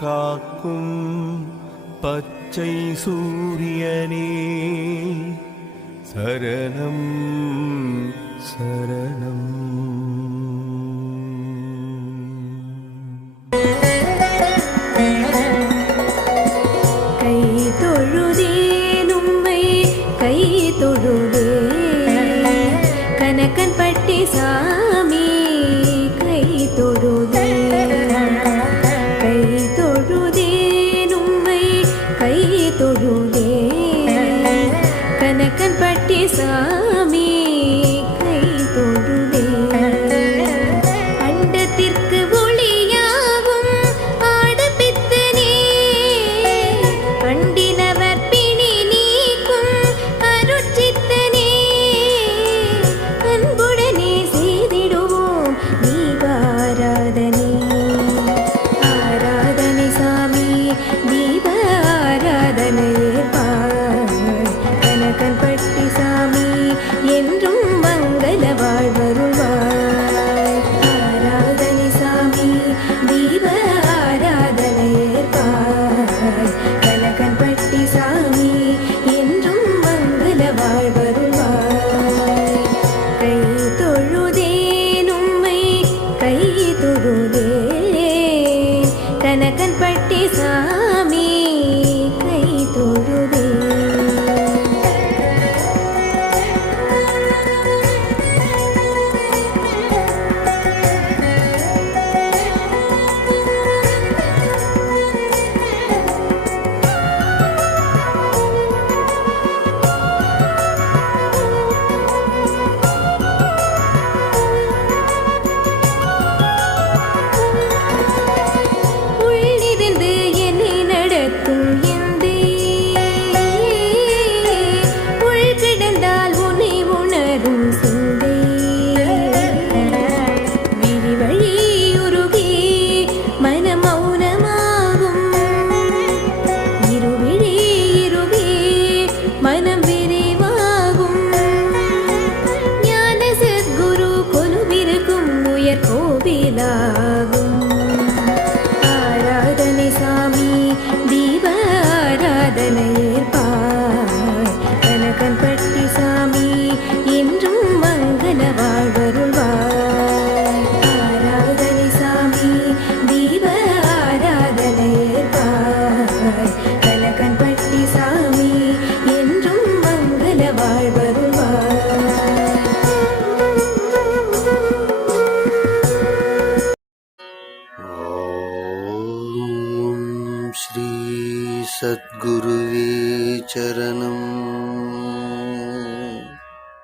காக்கும் பச்சை சூரியனே. சரணம் சரணம். கை தொழுதேன் உம்மை கை தொழுவே கனக்கன் பட்டி சா పట్టి సా सद्गुरुवे चरणम्